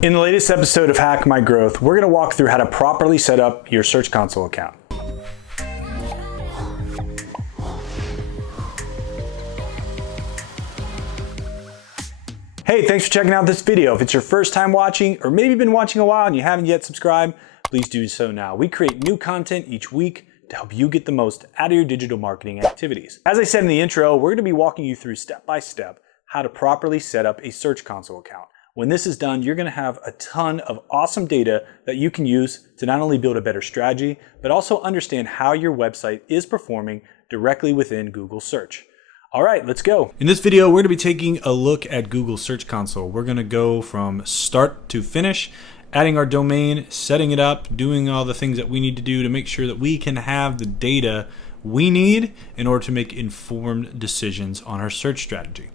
In the latest episode of Hack My Growth, we're going to walk through how to properly set up your Search Console account. Hey, thanks for checking out this video. If it's your first time watching, or maybe you've been watching a while and you haven't yet subscribed, please do so now. We create new content each week to help you get the most out of your digital marketing activities. As I said in the intro, we're going to be walking you through step by step how to properly set up a Search Console account. When this is done, you're going to have a ton of awesome data that you can use to not only build a better strategy, but also understand how your website is performing directly within Google search. All right, let's go. In this video, we're going to be taking a look at Google Search Console. We're going to go from start to finish, adding our domain, setting it up, doing all the things that we need to do to make sure that we can have the data we need in order to make informed decisions on our search strategy.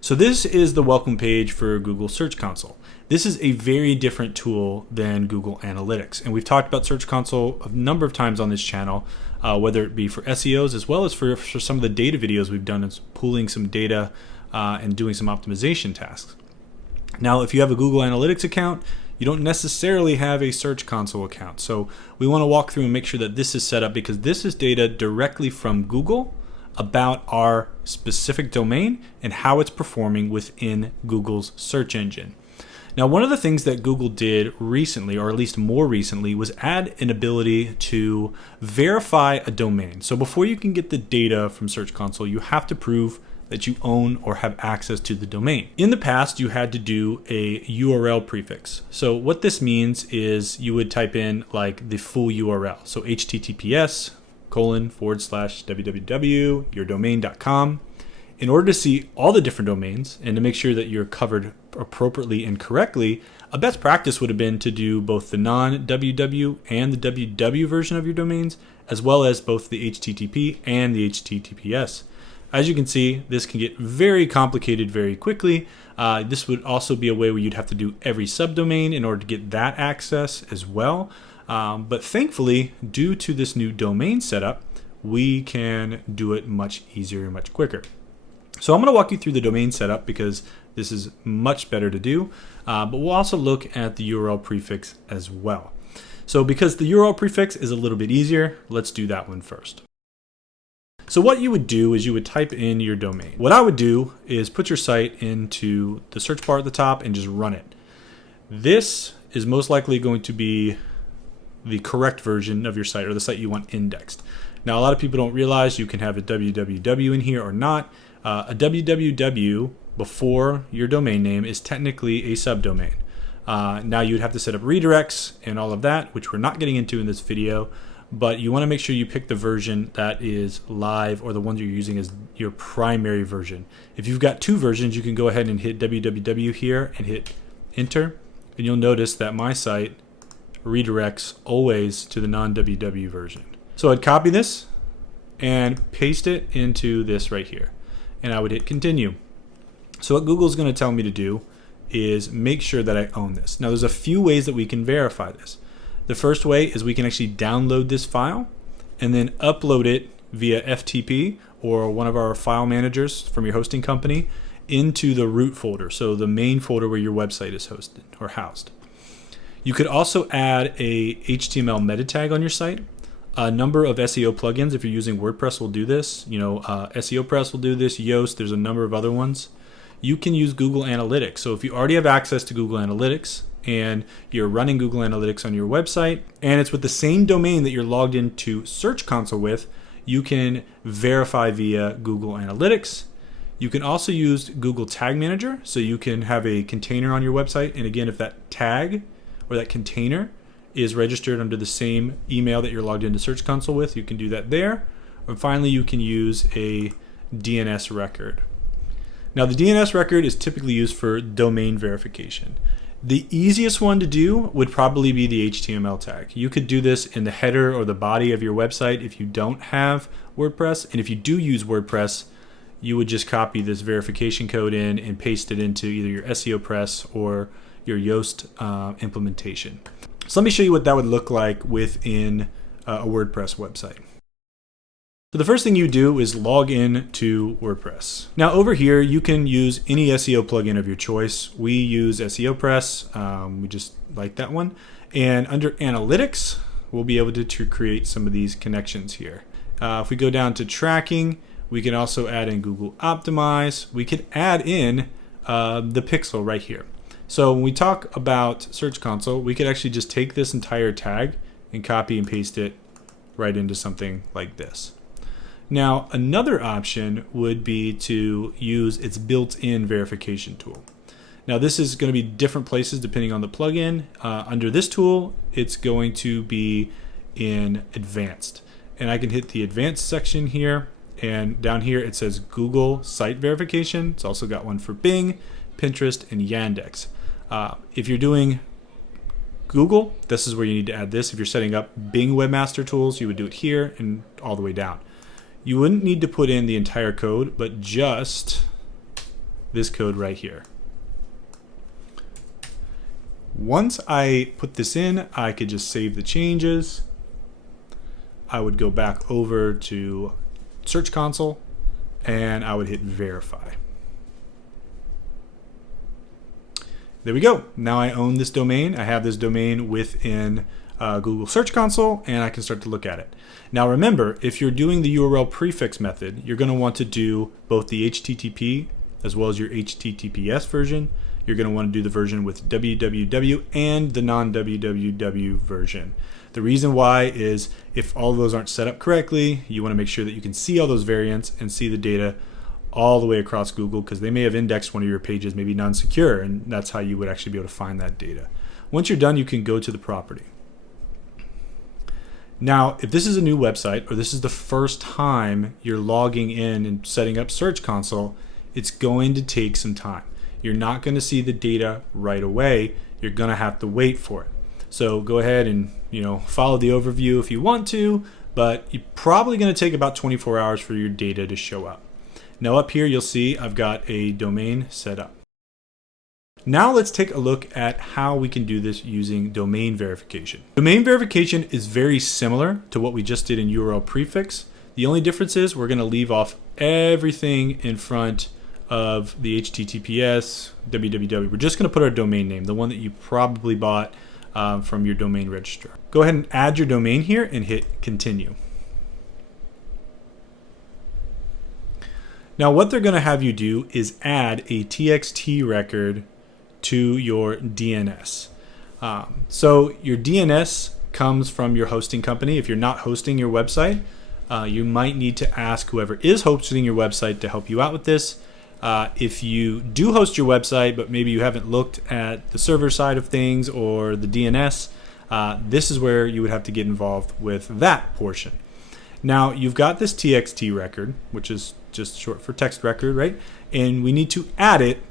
So this is the welcome page for Google Search Console. This is a very different tool than Google Analytics. And we've talked about Search Console a number of times on this channel, whether it be for SEOs as well as for some of the data videos we've done, is pulling some data and doing some optimization tasks. Now, if you have a Google Analytics account, you don't necessarily have a Search Console account. So we want to walk through and make sure that this is set up, because this is data directly from Google about our specific domain and how it's performing within Google's search engine. Now, one of the things that Google did recently, or at least more recently, was add an ability to verify a domain. So before you can get the data from Search Console, you have to prove that you own or have access to the domain. In the past, you had to do a URL prefix. So what this means is you would type in like the full URL. So https://www.yourdomain.com. In order to see all the different domains and to make sure that you're covered appropriately and correctly, a best practice would have been to do both the non-www and the www version of your domains, as well as both the HTTP and the HTTPS. As you can see, this can get very complicated very quickly. This would also be a way where you'd have to do every subdomain in order to get that access as well. But thankfully, due to this new domain setup, we can do it much easier and much quicker. So I'm going to walk you through the domain setup because this is much better to do, but we'll also look at the URL prefix as well. So because the URL prefix is a little bit easier, let's do that one first. So what you would do is you would type in your domain. What I would do is put your site into the search bar at the top and just run it. This is most likely going to be the correct version of your site, or the site you want indexed. Now, a lot of people don't realize you can have a www in here or not. A www before your domain name is technically a subdomain. Now you'd have to set up redirects and all of that, which we're not getting into in this video, but you want to make sure you pick the version that is live, or the one you're using as your primary version. If you've got two versions, you can go ahead and hit www here and hit enter, and you'll notice that my site redirects always to the non-www version. So I'd copy this and paste it into this right here, and I would hit continue. So what Google's going to tell me to do is make sure that I own this. Now, there's a few ways that we can verify this. The first way is we can actually download this file and then upload it via FTP or one of our file managers from your hosting company into the root folder, so the main folder where your website is hosted or housed. You could also add a HTML meta tag on your site. A number of SEO plugins, if you're using WordPress, will do this. SEO Press will do this, Yoast, there's a number of other ones. You can use Google Analytics. So if you already have access to Google Analytics and you're running Google Analytics on your website, and it's with the same domain that you're logged into Search Console with, you can verify via Google Analytics. You can also use Google Tag Manager, so you can have a container on your website. And again, if that tag or that container is registered under the same email that you're logged into Search Console with, you can do that there. And finally, you can use a DNS record. Now, the DNS record is typically used for domain verification. The easiest one to do would probably be the HTML tag. You could do this in the header or the body of your website if you don't have WordPress. And if you do use WordPress, you would just copy this verification code in and paste it into either your SEO Press or your Yoast implementation. So let me show you what that would look like within a WordPress website. So the first thing you do is log in to WordPress. Now over here, you can use any SEO plugin of your choice. We use SEO Press. We just like that one. And under Analytics, we'll be able to create some of these connections here. If we go down to tracking, we can also add in Google Optimize. We could add in the pixel right here. So when we talk about Search Console, we could actually just take this entire tag and copy and paste it right into something like this. Now, another option would be to use its built-in verification tool. Now, this is going to be different places depending on the plugin. Under this tool, it's going to be in Advanced. And I can hit the Advanced section here. And down here, it says Google Site Verification. It's also got one for Bing, Pinterest, and Yandex. If you're doing Google, this is where you need to add this. If you're setting up Bing Webmaster Tools, you would do it here and all the way down. You wouldn't need to put in the entire code, but just this code right here. Once I put this in, I could just save the changes. I would go back over to Search Console and I would hit verify. There we go. Now I own this domain. I have this domain within Google Search Console, and I can start to look at it. Now remember, if you're doing the URL prefix method, you're going to want to do both the HTTP as well as your HTTPS version. You're going to want to do the version with www and the non-www version. The reason why is if all of those aren't set up correctly, you want to make sure that you can see all those variants and see the data all the way across Google, because they may have indexed one of your pages, maybe non-secure, and that's how you would actually be able to find that data. Once you're done, you can go to the property. Now, if this is a new website or this is the first time you're logging in and setting up Search Console, it's going to take some time. You're not going to see the data right away. You're going to have to wait for it. So go ahead and follow the overview if you want to, but you're probably going to take about 24 hours for your data to show up. Now up here you'll see I've got a domain set up. Now let's take a look at how we can do this using domain verification. Domain verification is very similar to what we just did in URL Prefix. The only difference is we're going to leave off everything in front of the HTTPS, www. We're just going to put our domain name, the one that you probably bought from your domain registrar. Go ahead and add your domain here and hit continue. Now what they're going to have you do is add a TXT record to your DNS. So your DNS comes from your hosting company. If you're not hosting your website, you might need to ask whoever is hosting your website to help you out with this. If you do host your website, but maybe you haven't looked at the server side of things or the DNS, this is where you would have to get involved with that portion. Now you've got this TXT record, which is just short for text record, right? And we need to add it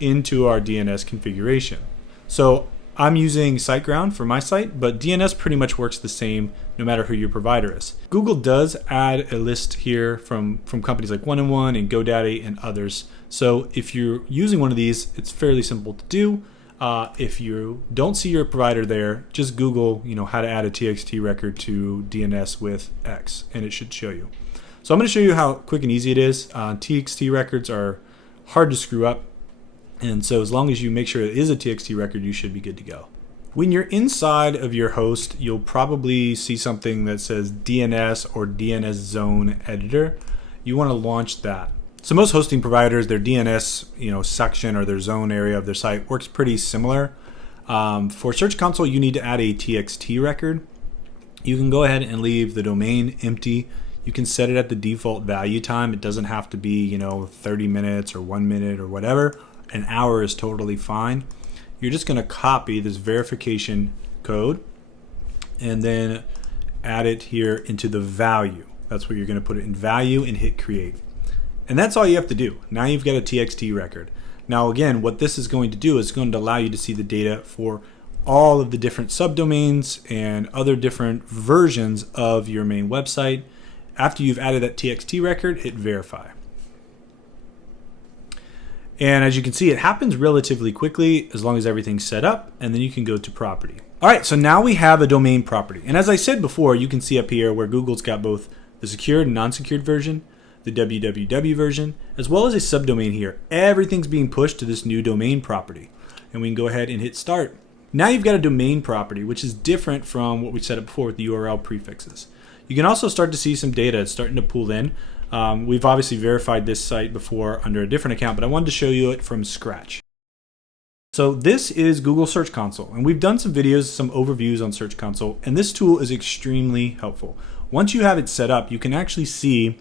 into our DNS configuration. So I'm using SiteGround for my site, but DNS pretty much works the same no matter who your provider is. Google does add a list here from companies like 1&1 and GoDaddy and others. So if you're using one of these, it's fairly simple to do. If you don't see your provider there, just Google, how to add a TXT record to DNS with X, and it should show you. So I'm going to show you how quick and easy it is. TXT records are hard to screw up, and so as long as you make sure it is a TXT record, you should be good to go. When you're inside of your host, you'll probably see something that says DNS or DNS Zone Editor. You want to launch that. So most hosting providers, their DNS section or their zone area of their site works pretty similar. For Search Console, you need to add a TXT record. You can go ahead and leave the domain empty. You can set it at the default value time. It doesn't have to be 30 minutes or 1 minute or whatever. An hour is totally fine. You're just going to copy this verification code and then add it here into the value. That's where you're going to put it in value and hit create. And that's all you have to do. Now you've got a TXT record. Now again, what this is going to do is going to allow you to see the data for all of the different subdomains and other different versions of your main website. After you've added that TXT record, hit verify. And as you can see, it happens relatively quickly as long as everything's set up, and then you can go to property. All right, so now we have a domain property. And as I said before, you can see up here where Google's got both the secured and non-secured version, the www version, as well as a subdomain here. Everything's being pushed to this new domain property. And we can go ahead and hit start. Now you've got a domain property, which is different from what we set up before with the URL prefixes. You can also start to see some data. It's starting to pull in. We've obviously verified this site before under a different account, but I wanted to show you it from scratch. So this is Google Search Console, and we've done some videos, some overviews on Search Console, and this tool is extremely helpful. Once you have it set up, you can actually see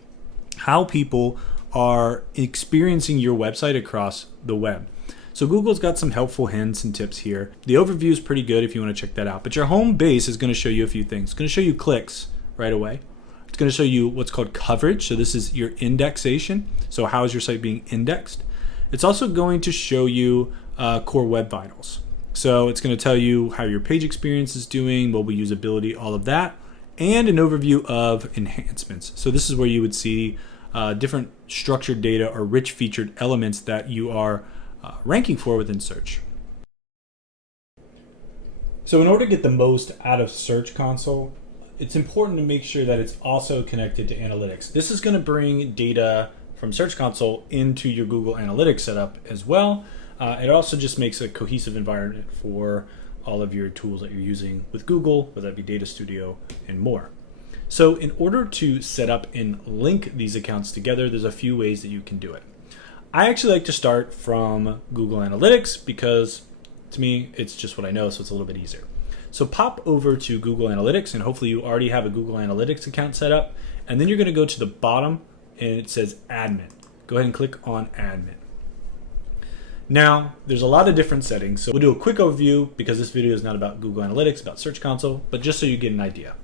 how people are experiencing your website across the web. So Google's got some helpful hints and tips here. The overview is pretty good if you want to check that out, but your home base is going to show you a few things. It's going to show you clicks right away. It's going to show you what's called coverage. So this is your indexation. So how is your site being indexed? It's also going to show you core web vitals. So it's going to tell you how your page experience is doing, mobile usability, all of that, and an overview of enhancements. So this is where you would see different structured data or rich featured elements that you are ranking for within search. So in order to get the most out of Search Console, it's important to make sure that it's also connected to analytics. This is going to bring data from Search Console into your Google Analytics setup as well. It also just makes a cohesive environment for all of your tools that you're using with Google, whether that be Data Studio and more. So in order to set up and link these accounts together, there's a few ways that you can do it. I actually like to start from Google Analytics because to me, it's just what I know, so it's a little bit easier. So pop over to Google Analytics, and hopefully you already have a Google Analytics account set up, and then you're gonna go to the bottom and it says Admin. Go ahead and click on Admin. Now, there's a lot of different settings, so we'll do a quick overview because this video is not about Google Analytics, about Search Console, but just so you get an idea.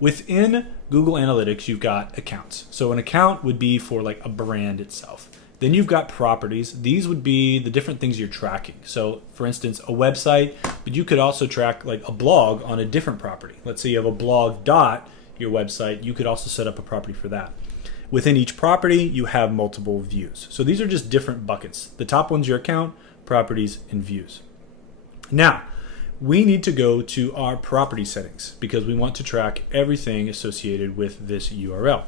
Within Google Analytics, you've got accounts. So an account would be for like a brand itself. Then you've got properties. These would be the different things you're tracking. So for instance, a website, but you could also track like a blog on a different property. Let's say you have a blog dot your website, you could also set up a property for that. Within each property, you have multiple views. So these are just different buckets. The top one's your account, properties, and views. Now, we need to go to our property settings because we want to track everything associated with this URL.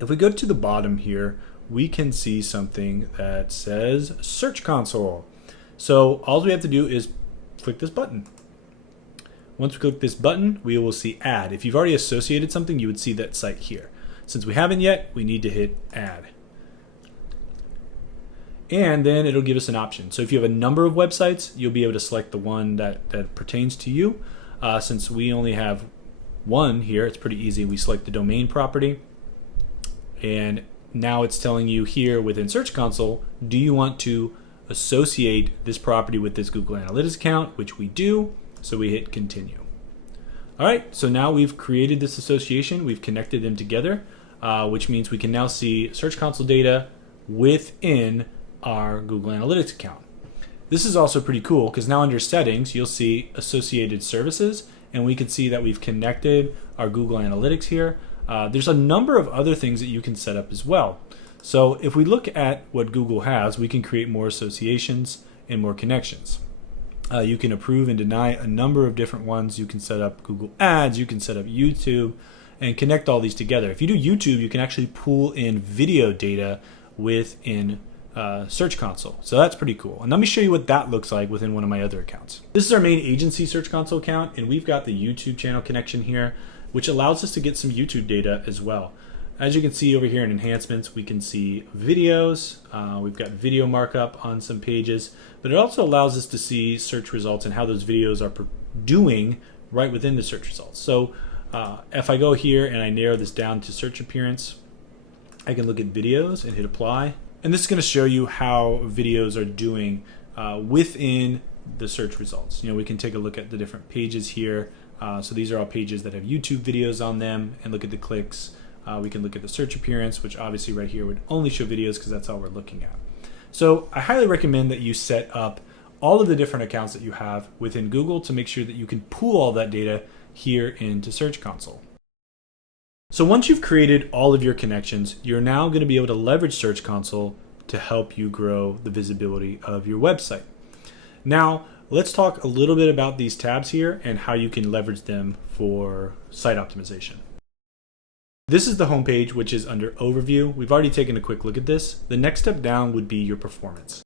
If we go to the bottom here, we can see something that says Search Console. So all we have to do is click this button. Once we click this button, we will see Add. If you've already associated something, you would see that site here. Since we haven't yet, we need to hit Add. And then it'll give us an option. So if you have a number of websites, you'll be able to select the one that pertains to you. Since we only have one here, it's pretty easy. We select the domain property, and now it's telling you here within Search Console, do you want to associate this property with this Google Analytics account, which we do, so we hit continue. All right, so now we've created this association, we've connected them together, which means we can now see Search Console data within our Google Analytics account. This is also pretty cool because now under settings, you'll see associated services, and we can see that we've connected our Google Analytics here. There's a number of other things that you can set up as well. So if we look at what Google has, we can create more associations and more connections. You can approve and deny a number of different ones. You can set up Google Ads, you can set up YouTube, and connect all these together. If you do YouTube, you can actually pull in video data within Search Console. So that's pretty cool. And let me show you what that looks like within one of my other accounts. This is our main agency Search Console account, and we've got the YouTube channel connection here, which allows us to get some YouTube data as well. As you can see over here in Enhancements, we can see videos. We've got video markup on some pages, but it also allows us to see search results and how those videos are doing right within the search results. So if I go here and I narrow this down to search appearance, I can look at videos and hit apply. And this is going to show you how videos are doing within the search results. You know, we can take a look at the different pages here. So these are all pages that have YouTube videos on them, and look at the clicks. We can look at the search appearance, which obviously right here would only show videos because that's all we're looking at. So I highly recommend that you set up all of the different accounts that you have within Google to make sure that you can pool all that data here into Search Console. So once you've created all of your connections, you're now going to be able to leverage Search Console to help you grow the visibility of your website. Now, let's talk a little bit about these tabs here and how you can leverage them for site optimization. This is the home page, which is under Overview. We've already taken a quick look at this. The next step down would be your performance.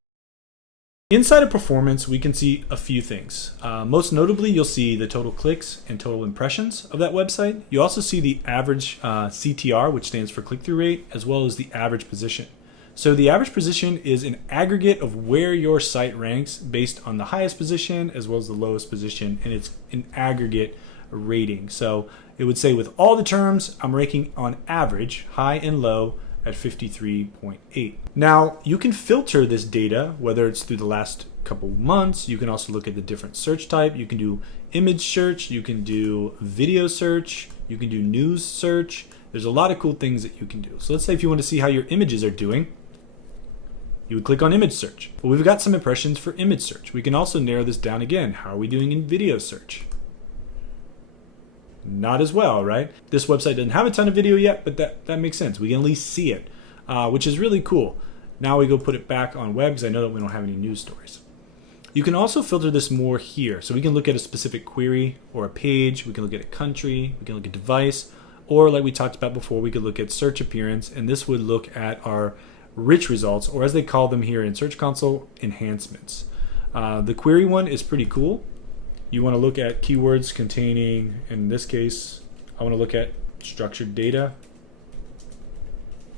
Inside of performance, we can see a few things. Most notably, you'll see the total clicks and total impressions of that website. You also see the average CTR, which stands for click-through rate, as well as the average position. So the average position is an aggregate of where your site ranks based on the highest position as well as the lowest position, and it's an aggregate rating. So it would say with all the terms, I'm ranking on average, high and low, at 53.8. Now, you can filter this data, whether it's through the last couple months. You can also look at the different search type. You can do image search, you can do video search, you can do news search. There's a lot of cool things that you can do. So let's say if you want to see how your images are doing, you would click on image search. Well, we've got some impressions for image search. We can also narrow this down again. How are we doing in video search? Not as well, right? This website doesn't have a ton of video yet, but that makes sense. We can at least see it, which is really cool. Now we go put it back on web because I know that we don't have any news stories. You can also filter this more here. So we can look at a specific query or a page. We can look at a country. We can look at device. Or like we talked about before, we could look at search appearance. And this would look at our rich results, or as they call them here in Search Console, enhancements. The query one is pretty cool. You want to look at keywords containing, in this case, I want to look at structured data,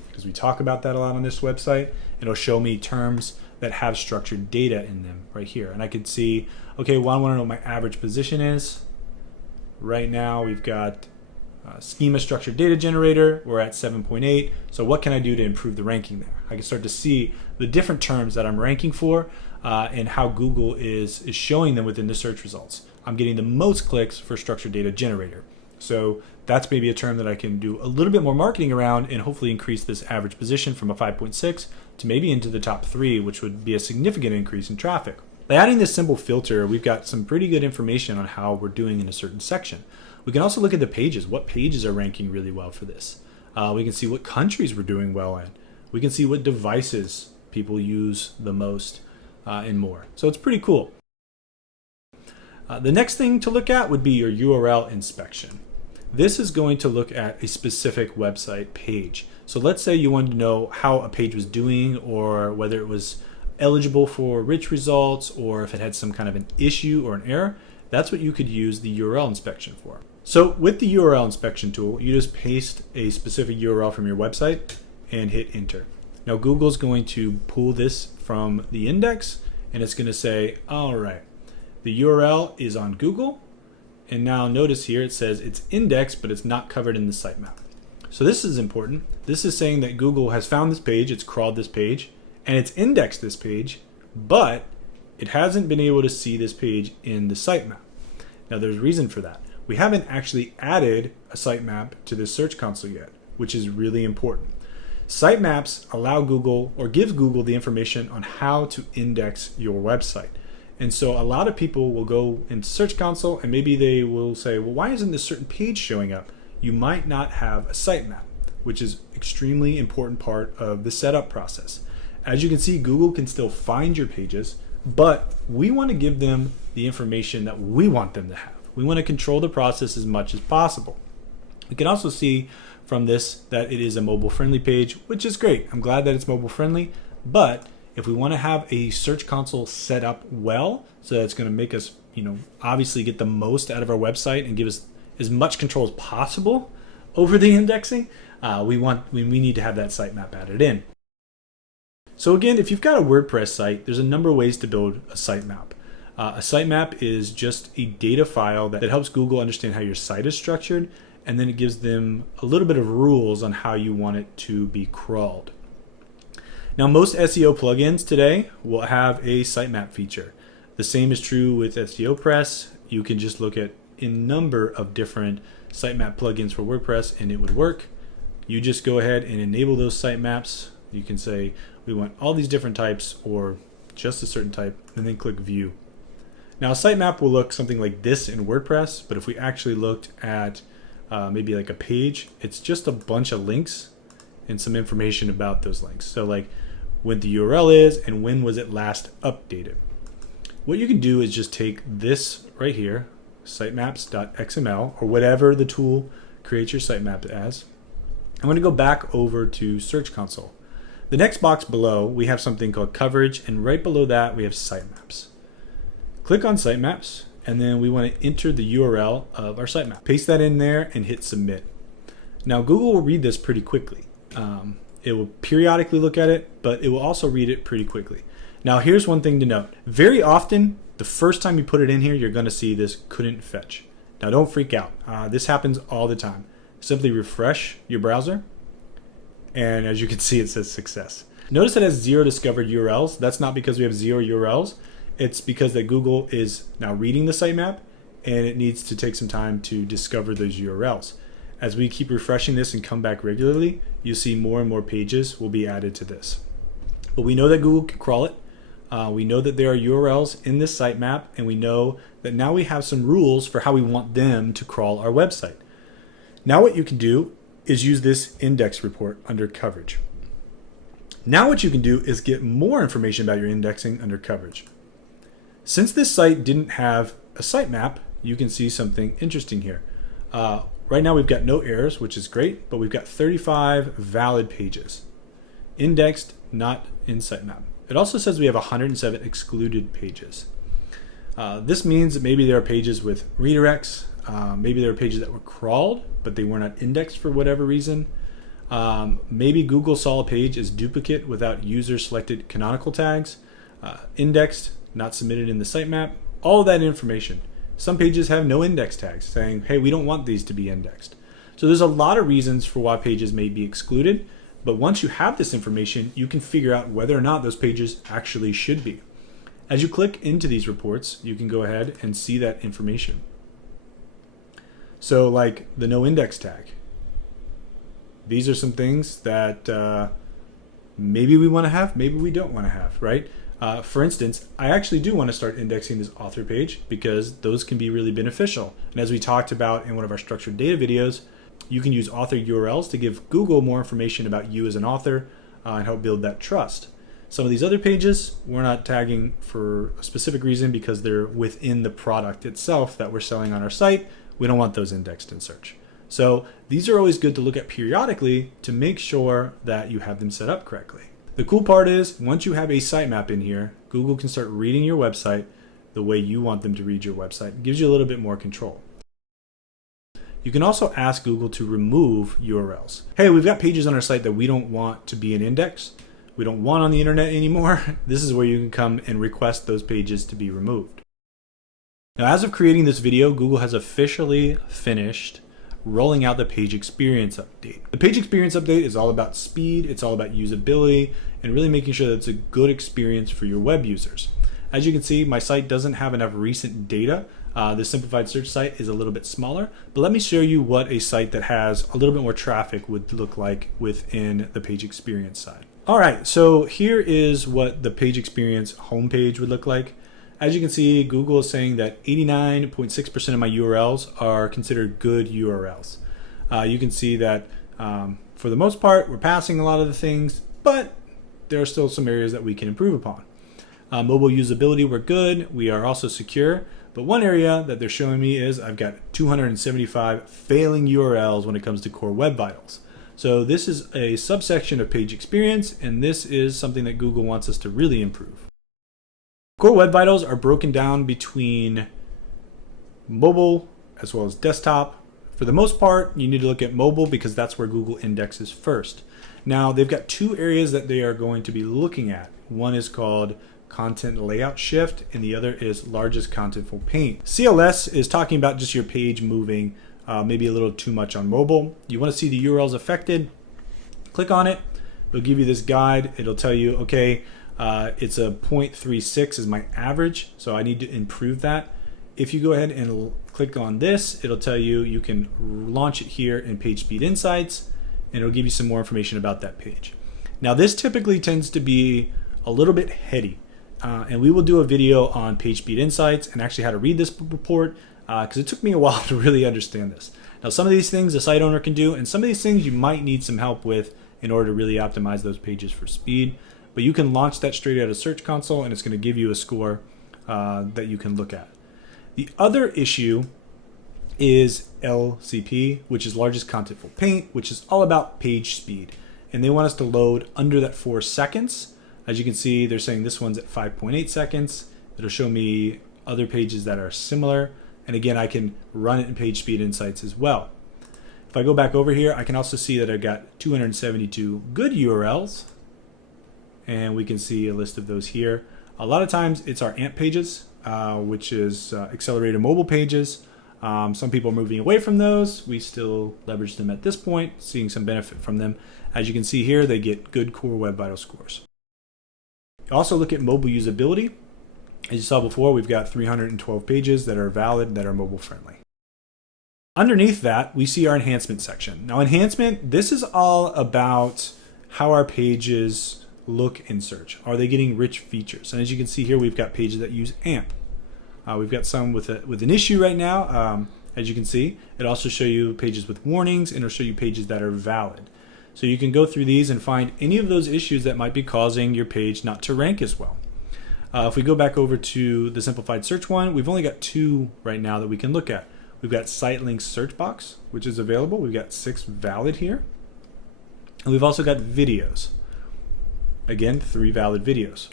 because we talk about that a lot on this website. It'll show me terms that have structured data in them right here. And I can see, okay, well, I want to know what my average position is. Right now we've got schema structured data generator. We're at 7.8. So what can I do to improve the ranking there? I can start to see the different terms that I'm ranking for and how Google is showing them within the search results. I'm getting the most clicks for structured data generator. So that's maybe a term that I can do a little bit more marketing around and hopefully increase this average position from a 5.6 to maybe into the top 3, which would be a significant increase in traffic. By adding this simple filter, we've got some pretty good information on how we're doing in a certain section. We can also look at the pages. What pages are ranking really well for this? We can see what countries we're doing well in. We can see what devices people use the most and more. So it's pretty cool. The next thing to look at would be your URL inspection. This is going to look at a specific website page. So let's say you wanted to know how a page was doing, or whether it was eligible for rich results, or if it had some kind of an issue or an error. That's what you could use the URL inspection for. So with the URL inspection tool, you just paste a specific URL from your website and hit enter. Now Google's going to pull this from the index, and it's going to say, all right, the URL is on Google, and now notice here it says it's indexed, but it's not covered in the sitemap. So this is important. This is saying that Google has found this page, it's crawled this page, and it's indexed this page, but it hasn't been able to see this page in the sitemap. Now there's a reason for that. We haven't actually added a sitemap to this Search Console yet, which is really important. Sitemaps allow Google, or gives Google, the information on how to index your website. And so a lot of people will go into Search Console and maybe they will say, well, why isn't this certain page showing up? You might not have a sitemap, which is extremely important part of the setup process. As you can see, Google can still find your pages, but we want to give them the information that we want them to have. We want to control the process as much as possible. We can also see from this that it is a mobile friendly page, which is great. I'm glad that it's mobile friendly, but if we want to have a Search Console set up well, so that it's going to make us, obviously get the most out of our website and give us as much control as possible over the indexing, we need to have that sitemap added in. So again, if you've got a WordPress site, there's a number of ways to build a sitemap. A sitemap is just a data file that helps Google understand how your site is structured, and then it gives them a little bit of rules on how you want it to be crawled. Now, most SEO plugins today will have a sitemap feature. The same is true with SEO Press. You can just look at a number of different sitemap plugins for WordPress and it would work. You just go ahead and enable those sitemaps. You can say we want all these different types or just a certain type, and then click view. Now a sitemap will look something like this in WordPress, but if we actually looked at maybe like a page, it's just a bunch of links and some information about those links. So like when the URL is and when was it last updated. What you can do is just take this right here, sitemaps.xml, or whatever the tool creates your sitemap as, I'm going to go back over to Search Console. The next box below, we have something called coverage, and right below that we have sitemaps. Click on sitemaps, and then we want to enter the URL of our sitemap. Paste that in there and hit submit. Now Google will read this pretty quickly. It will periodically look at it, but it will also read it pretty quickly. Now here's one thing to note. Very often, the first time you put it in here, you're going to see this couldn't fetch. Now don't freak out. This happens all the time. Simply refresh your browser, and as you can see, it says success. Notice it has 0 discovered URLs. That's not because we have 0 URLs. It's because that Google is now reading the sitemap, and it needs to take some time to discover those URLs. As we keep refreshing this and come back regularly, you'll see more and more pages will be added to this. But we know that Google can crawl it. We know that there are URLs in this sitemap, and we know that now we have some rules for how we want them to crawl our website. Now what you can do is use this index report under coverage. Now what you can do is get more information about your indexing under coverage. Since this site didn't have a sitemap, you can see something interesting here. Right now we've got no errors, which is great, but we've got 35 valid pages. Indexed, not in sitemap. It also says we have 107 excluded pages. This means that maybe there are pages with redirects, maybe there are pages that were crawled, but they were not indexed for whatever reason. Maybe Google saw a page as duplicate without user selected canonical tags, indexed, not submitted in the sitemap, all of that information. Some pages have no index tags saying, hey, we don't want these to be indexed. So there's a lot of reasons for why pages may be excluded, but once you have this information, you can figure out whether or not those pages actually should be. As you click into these reports, you can go ahead and see that information. So like the no index tag. These are some things that maybe we want to have, maybe we don't want to have, right? For instance, I actually do want to start indexing this author page because those can be really beneficial. And as we talked about in one of our structured data videos, you can use author URLs to give Google more information about you as an author and help build that trust. Some of these other pages, we're not tagging for a specific reason because they're within the product itself that we're selling on our site. We don't want those indexed in search. So these are always good to look at periodically to make sure that you have them set up correctly. The cool part is once you have a sitemap in here, Google can start reading your website the way you want them to read your website. It gives you a little bit more control. You can also ask Google to remove URLs. Hey, we've got pages on our site that we don't want to be an index. We don't want on the internet anymore. This is where you can come and request those pages to be removed. Now, as of creating this video, Google has officially finished rolling out the page experience update. The page experience update is all about speed, it's all about usability, and really making sure that it's a good experience for your web users. As you can see, my site doesn't have enough recent data. The simplified search site is a little bit smaller, but let me show you what a site that has a little bit more traffic would look like within the page experience side. All right, so here is what the page experience homepage would look like. As you can see, Google is saying that 89.6% of my URLs are considered good URLs. You can see that for the most part, we're passing a lot of the things, but there are still some areas that we can improve upon. Mobile usability, we're good. We are also secure. But one area that they're showing me is I've got 275 failing URLs when it comes to Core Web Vitals. So this is a subsection of page experience, and this is something that Google wants us to really improve. Core Web Vitals are broken down between mobile as well as desktop. For the most part, you need to look at mobile because that's where Google indexes first. Now, they've got two areas that they are going to be looking at. One is called content layout shift, and the other is largest contentful paint. CLS is talking about just your page moving maybe a little too much on mobile. You want to see the URLs affected, click on it. It'll give you this guide. It'll tell you, okay, it's a 0.36 is my average, so I need to improve that. If you go ahead and click on this, it'll tell you you can launch it here in PageSpeed Insights, and it'll give you some more information about that page. Now, this typically tends to be a little bit heady, and we will do a video on PageSpeed Insights and actually how to read this report because it took me a while to really understand this. Now, some of these things the site owner can do, and some of these things you might need some help with in order to really optimize those pages for speed. But you can launch that straight out of Search Console, and it's going to give you a score that you can look at. The other issue is LCP, which is largest contentful paint, which is all about page speed. And they want us to load under that 4 seconds. As you can see, they're saying this one's at 5.8 seconds. It'll show me other pages that are similar. And again, I can run it in page speed insights as well. If I go back over here, I can also see that I've got 272 good URLs. And we can see a list of those here. A lot of times it's our AMP pages, which is accelerated mobile pages. Some people are moving away from those. We still leverage them at this point, seeing some benefit from them. As you can see here, they get good core web vital scores. Also look at mobile usability. As you saw before, we've got 312 pages that are valid, that are mobile friendly. Underneath that, we see our enhancement section. Now enhancement, this is all about how our pages look in search. Are they getting rich features? And as you can see here, we've got pages that use AMP. We've got some with an issue right now. As you can see, it also shows you pages with warnings, and it'll show you pages that are valid. So you can go through these and find any of those issues that might be causing your page not to rank as well. If we go back over to the simplified search one, we've only got 2 right now that we can look at. We've got site links search box, which is available. We've got 6 valid here. And we've also got videos. Again, 3 valid videos.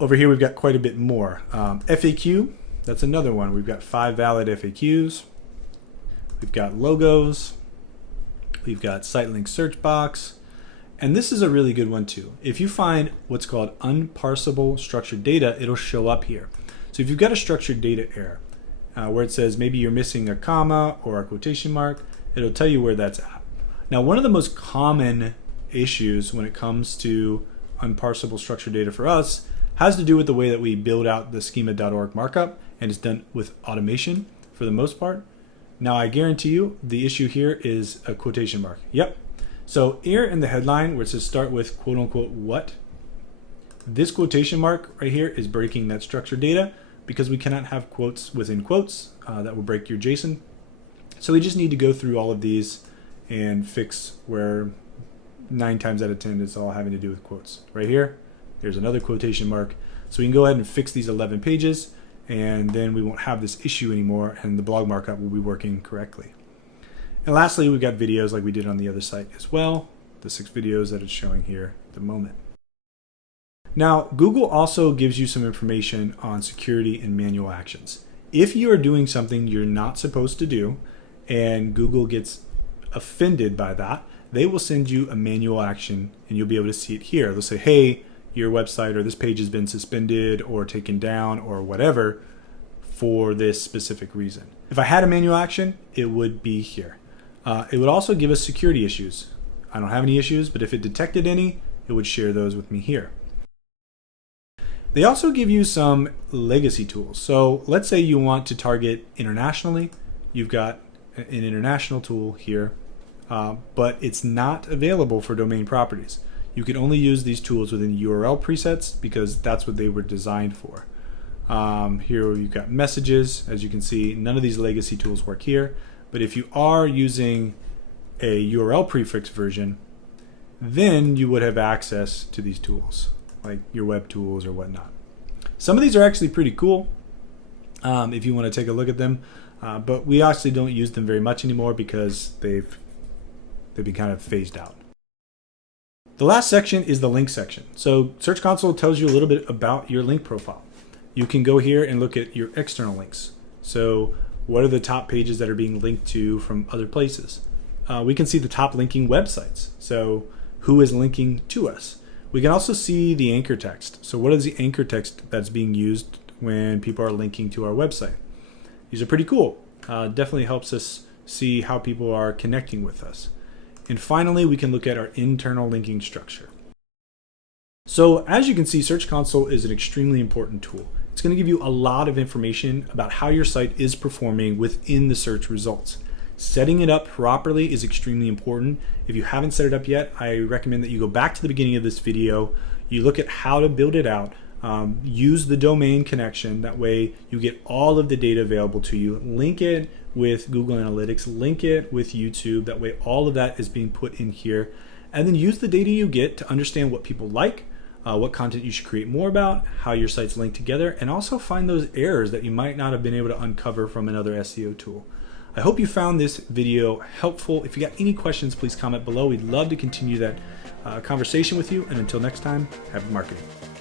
Over here, we've got quite a bit more. FAQ, that's another one. We've got 5 valid FAQs. We've got logos. We've got site link search box. And this is a really good one too. If you find what's called unparsable structured data, it'll show up here. So if you've got a structured data error, where it says maybe you're missing a comma or a quotation mark, it'll tell you where that's at. Now, one of the most common issues when it comes to unparsable structured data for us has to do with the way that we build out the schema.org markup, and it's done with automation for the most part. Now, I guarantee you the issue here is a quotation mark. Yep. So here in the headline where it says start with quote unquote what, this quotation mark right here is breaking that structured data because we cannot have quotes within quotes. That will break your JSON. So we just need to go through all of these and fix where 9 times out of 10 it's all having to do with quotes. Right here, there's another quotation mark. So we can go ahead and fix these 11 pages, and then we won't have this issue anymore, and the blog markup will be working correctly. And lastly, we've got videos like we did on the other site as well, the 6 videos that it's showing here at the moment. Now, Google also gives you some information on security and manual actions. If you are doing something you're not supposed to do, and Google gets offended by that, they will send you a manual action, and you'll be able to see it here. They'll say, hey, your website or this page has been suspended or taken down or whatever for this specific reason. If I had a manual action, it would be here. It would also give us security issues. I don't have any issues, but if it detected any, it would share those with me here. They also give you some legacy tools. So let's say you want to target internationally. You've got an international tool here, but it's not available for domain properties. You can only use these tools within URL presets because that's what they were designed for. Here you've got messages. As you can see, none of these legacy tools work here. But if you are using a URL prefix version, then you would have access to these tools, like your web tools or whatnot. Some of these are actually pretty cool if you want to take a look at them, but we actually don't use them very much anymore because they've been kind of phased out. The last section is the link section. So Search Console tells you a little bit about your link profile. You can go here and look at your external links. So what are the top pages that are being linked to from other places? We can see the top linking websites. So who is linking to us? We can also see the anchor text. So what is the anchor text that's being used when people are linking to our website? These are pretty cool. Definitely helps us see how people are connecting with us. And finally, we can look at our internal linking structure. So as you can see, Search Console is an extremely important tool. It's going to give you a lot of information about how your site is performing within the search results. Setting it up properly is extremely important. If you haven't set it up yet, I recommend that you go back to the beginning of this video, you look at how to build it out, use the domain connection, that way you get all of the data available to you, link it with Google Analytics, link it with YouTube, that way all of that is being put in here, and then use the data you get to understand what people like, what content you should create more about, how your sites link together, and also find those errors that you might not have been able to uncover from another SEO tool. I hope you found this video helpful. If you got any questions, please comment below. We'd love to continue that conversation with you. And until next time, happy marketing.